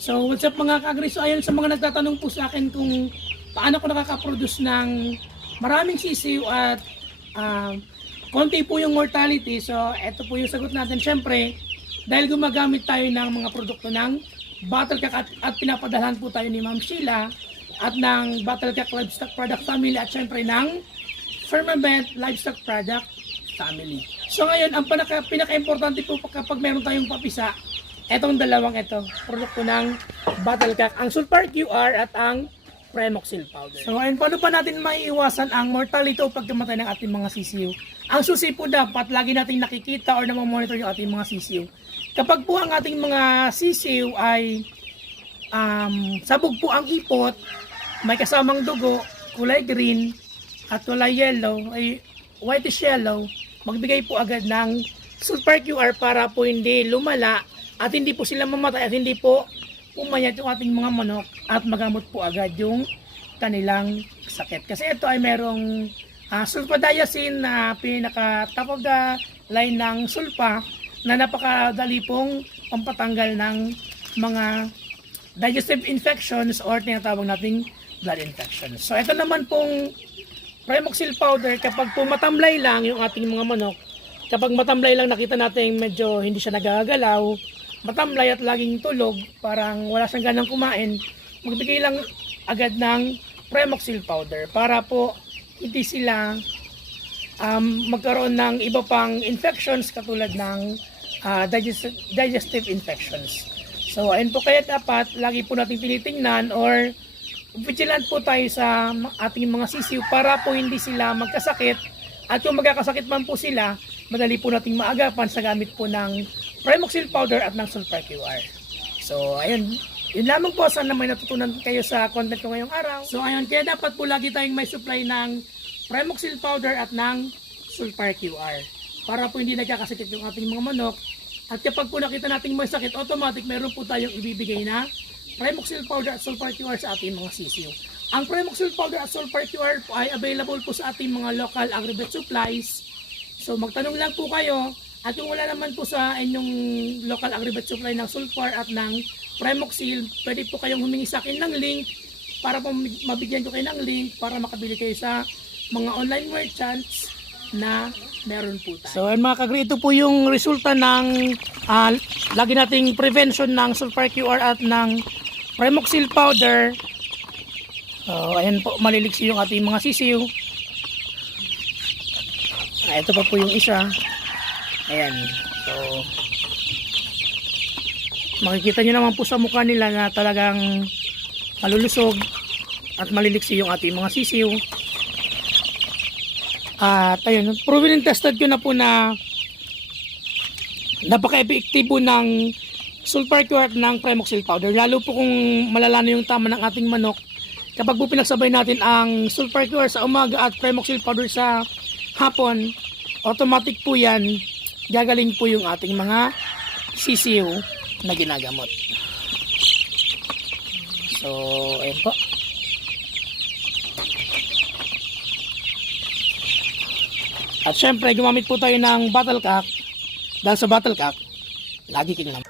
So what's up mga ka-agri? So ayun sa mga nagtatanong po sa akin kung paano ko nakaka-produce ng maraming sisiw at konti po yung mortality. So eto po yung sagot natin. Syempre, dahil gumagamit tayo ng mga produkto ng Battlecock at pinapadalhan po tayo ni Ma'am Sheila at ng Battlecock Livestock Product Family at syempre ng Firmament Livestock Product Family. So ngayon, ang pinaka-importante po kapag meron tayong papisa, etong dalawang ito, produkto ng Battlecock, ang Sulfur QR at ang Premoxil powder. So ayun, paano pa natin maiiwasan ang mortality o pagkamatay ng ating mga sisiw? Ang susi po dapat, lagi nating nakikita or namamonitor yung ating mga sisiw. Kapag po ang ating mga sisiw ay sabog po ang ipot, may kasamang dugo, kulay green at kulay yellow, ay whitish yellow, magbigay po agad ng Sulfur QR para po hindi lumala at hindi po sila mamatay at hindi po pumayat yung ating mga manok at magamot po agad yung kanilang sakit. Kasi ito ay merong sulfadiazine na pinaka top of the line ng sulfa na napakadali pong pampatanggal ng mga digestive infections or tinatawag nating blood infections. So ito naman pong Premoxil powder, kapag po matamlay lang yung ating mga manok, kapag matamlay lang nakita natin medyo hindi siya nagagalaw, matamlay at laging tulog, parang wala siyang ganang kumain, magbigay lang agad ng Premoxil powder para po hindi sila magkaroon ng iba pang infections katulad ng digestive infections. So ayun po, kaya dapat lagi po natin tinitingnan or vigilant po tayo sa ating mga sisiw para po hindi sila magkasakit at kung magkakasakit man po sila, madali po nating maagapan sa gamit po ng Premoxil powder at ng Sulfur QR. So ayun, yun lamang po, sana may natutunan kayo sa content ko ngayong araw. So ayun, kaya dapat po lagi tayong may supply ng Premoxil powder at ng Sulfur QR para po hindi nagkakasakit yung ating mga manok. At kapag po nakita nating may sakit, automatic meron po tayong ibibigay na Premoxil powder at Sulfur QR sa ating mga sisiw. Ang Premoxil powder at Sulfur QR po ay available po sa ating mga local agri-vet supplies. So magtanong lang po kayo, at kung wala naman po sa inyong local agri-vet supply ng Sulfur at ng Premoxil, pwede po kayong humingi sa akin ng link para po mabigyan ko kayo ng link para makabili kayo sa mga online merchants na meron po tayo. So ayun mga kagri, ito po yung resulta ng lagi nating prevention ng Sulfur QR at ng Premoxil powder. So ayan po, maliliksi yung ating mga sisiw. Ito pa po yung isa. Ayan. So makikita nyo naman po sa mukha nila na talagang malulusog at maliliksi yung ating mga sisiw. At ayun, proven and tested ko na po na napaka-epektibo ng Sulfur QR at ng Premoxil powder. Lalo po kung malala na yung tama ng ating manok. Kapag po pinagsabay natin ang Sulfur QR sa umaga at Premoxil powder sa hapon, automatic po yan, gagaling po yung ating mga sisiw na ginagamot. So, ayun po. At syempre, gumamit po tayo ng Battlecock. Dahil sa Battlecock, lagi king naman.